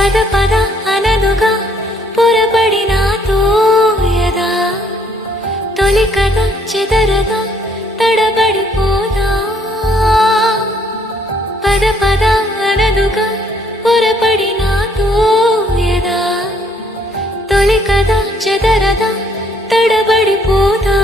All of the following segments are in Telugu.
పద పద అనదుగా పొరపడి నాతో యదా తొలి కథ చెదరదా తడబడిపోదా పద పద అనదుగా పొరపడి నాతో యదా తొలి కథ చెదరదా తడబడిపోదా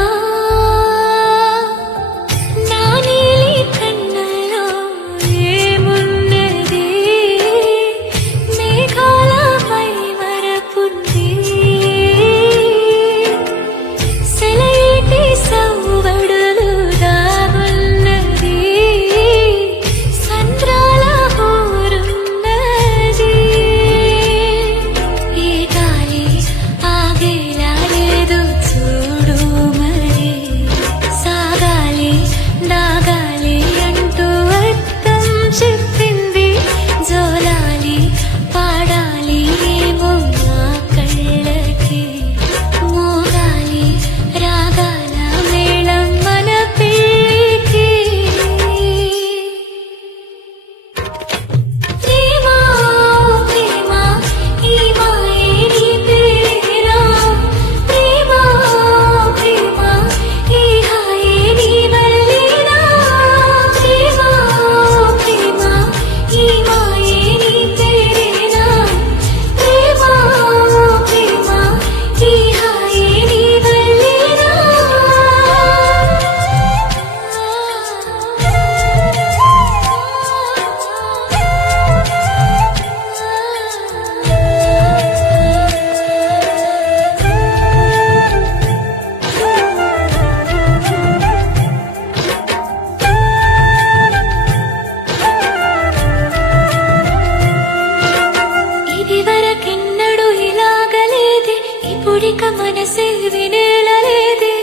మనసే వినేలలేదే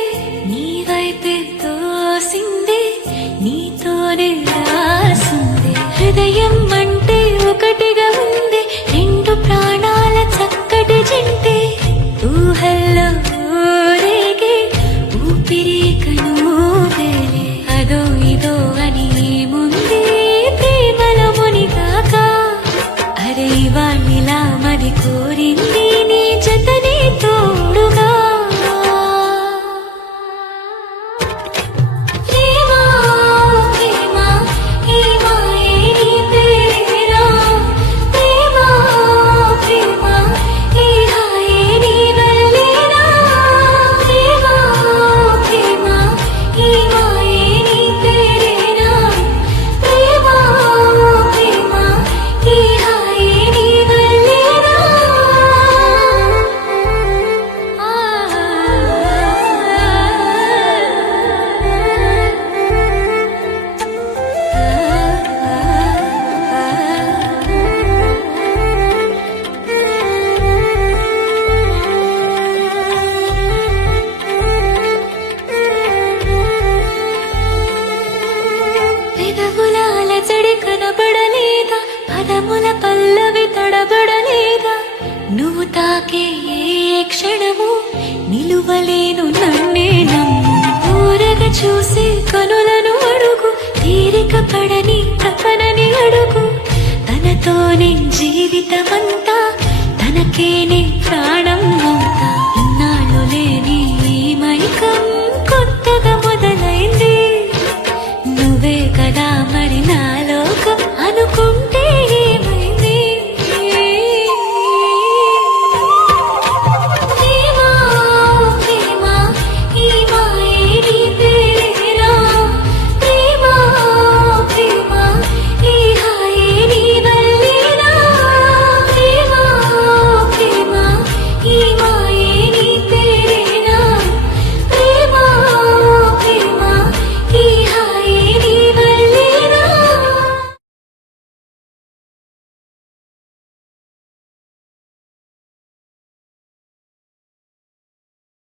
నీ వైపే తోసిందే నీతోనే రాసిందే హృదయం అంటే ఒకటిగా ఉంది రెండు ప్రాణాల చక్కటి జంటే ఊహల్లో ఊరేగే ఊపిరి కనువేలే అదో ఇదో అని ముందే ప్రేమలో మునిగాక అరే వాణ్ణిలా మది కోరింది నీ జతనే తోడుగా కనబడలేదా పదముల పల్లవి తడబడలేదా నువ్వు తాకే ఏ క్షణము నిలువలేను నన్నే నమ్ము ఊరగా చూసే కనులను అడుగు తీరిక పడని తపనని అడుగు తనతోనే జీవితమంతా తనకేనే